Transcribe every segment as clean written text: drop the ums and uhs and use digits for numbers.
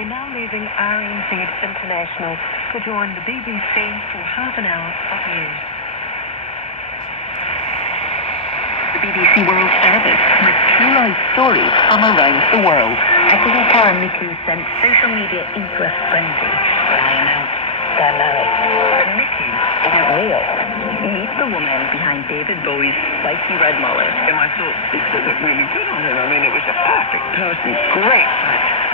We're now leaving RNZI International to join the BBC for half an hour of news. The BBC World Service with true life stories from around the world. Ethical Karen Miku sent social media into a frenzy when I announced they're married. But Miku isn't real. Meet the woman behind David Bowie's spiky red mullet. And I thought, this would look really good on him. I mean, it was a perfect person. Great match.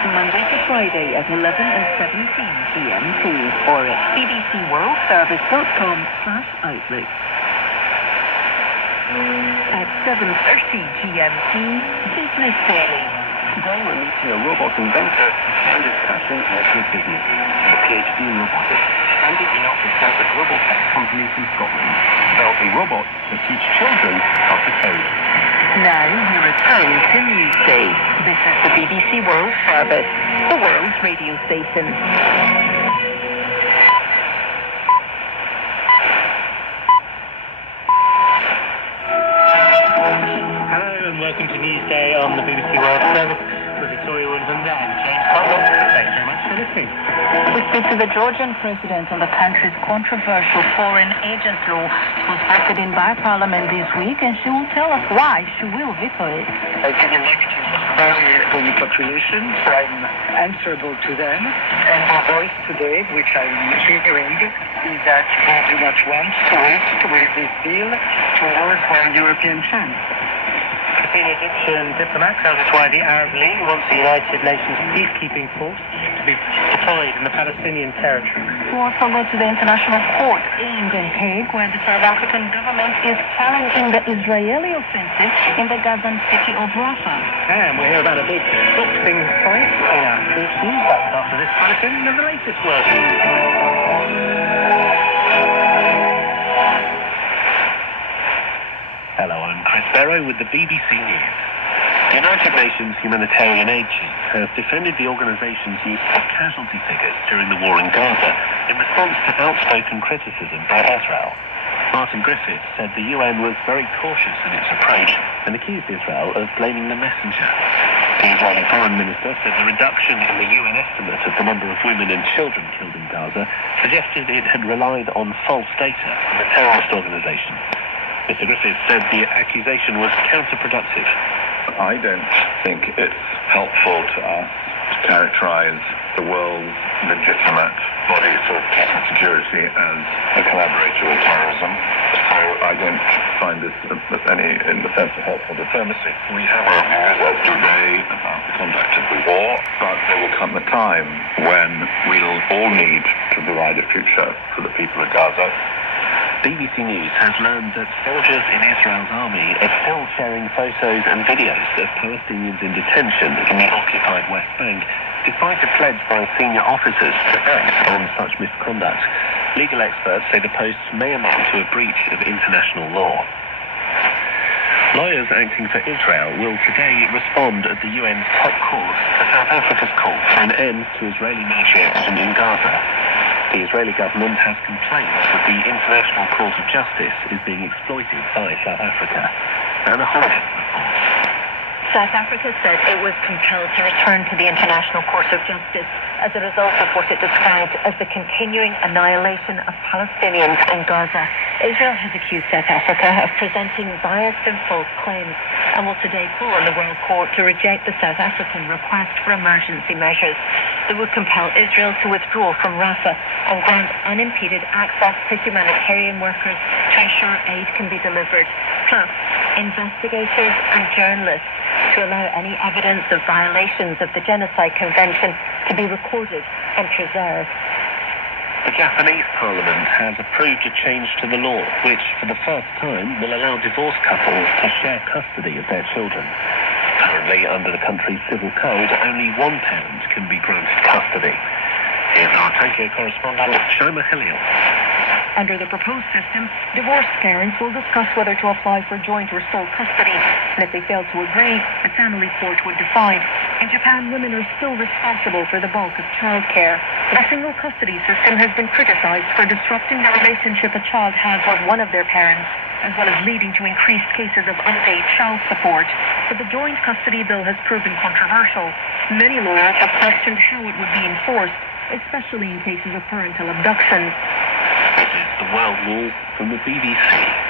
Monday to Friday at 11 and 17 GMT or at bbcworldservice.com/outlook. At 7:30 GMT, Business Daily. Today we're meeting a robot inventor who found his passion as his business. A PhD in robotics, handy enough to start a global tech company from Scotland, developing robots that teach children how to code. Now we return to Newsday. This is the BBC World Service, the world's radio station. Hello and welcome to Newsday on the BBC World Service with Victoria Woodland and James Cottle. Thanks very much for listening. We speak to the Georgian president on the country's controversial foreign agent law. It was voted in by Parliament this week, and she will tell us why she will veto it. I did elect for the population, so I'm answerable to them. And my voice today, which I'm hearing, is that they do not want to risk with this bill towards our European chance. The senior Egyptian diplomat tells us why the Arab League wants the United Nations peacekeeping force to be deployed in the Palestinian territory. We also go to the International Court in The Hague, where the South African government is challenging the Israeli offensive in the Gazan city of Rafah. And we'll hear about a big boxing fight in our sports news. That's after this bulletin of the latest world news. Hello, I'm Chris Barrow with the BBC News. The United Nations humanitarian aid chief has defended the organisation's use of casualty figures during the war in Gaza in response to outspoken criticism by Israel. Martin Griffiths said the UN was very cautious in its approach and accused Israel of blaming the messenger. The Israeli foreign minister said the reduction in the UN estimate of the number of women and children killed in Gaza suggested it had relied on false data from a terrorist organisation. Mr. Griffiths said the accusation was counterproductive. I don't think it's helpful to us to characterize the world's legitimate body for peace and security as a collaborator with terrorism. So I don't find this in the sense of helpful diplomacy. We have our views as today about the conduct of the war, but there will come a time when we'll all need to provide a future for the people of Gaza. BBC News has learned that soldiers in Israel's army are still sharing photos and videos of Palestinians in detention in the occupied West Bank, despite a pledge by senior officers to act on such misconduct. Legal experts say the posts may amount to a breach of international law. Lawyers acting for Israel will today respond at the UN's top court to South Africa's call for an end to Israeli military action in Gaza. The Israeli government has complained that the International Court of Justice is being exploited by South Africa. Anna Holland reports. South Africa said it was compelled to return to the International Court of Justice as a result of what it described as the continuing annihilation of Palestinians in Gaza. Israel has accused South Africa of presenting biased and false claims and will today call on the World Court to reject the South African request for emergency measures that would compel Israel to withdraw from Rafah and grant unimpeded access to humanitarian workers to ensure aid can be delivered, plus investigators and journalists to allow any evidence of violations of the Genocide Convention to be recorded and preserved. The Japanese parliament has approved a change to the law, which for the first time will allow divorced couples to share custody of their children. Currently, under the country's civil code, only one parent can be granted custody. Here's our Tokyo correspondent, Shoma Hilliel. Under the proposed system, divorced parents will discuss whether to apply for joint or sole custody, and if they fail to agree, the family court would decide. In Japan, women are still responsible for the bulk of childcare. The single custody system has been criticized for disrupting the relationship a child has with one of their parents, as well as leading to increased cases of unpaid child support. But the joint custody bill has proven controversial. Many lawyers have questioned how it would be enforced, especially in cases of parental abduction. This is The World Wall from the BBC.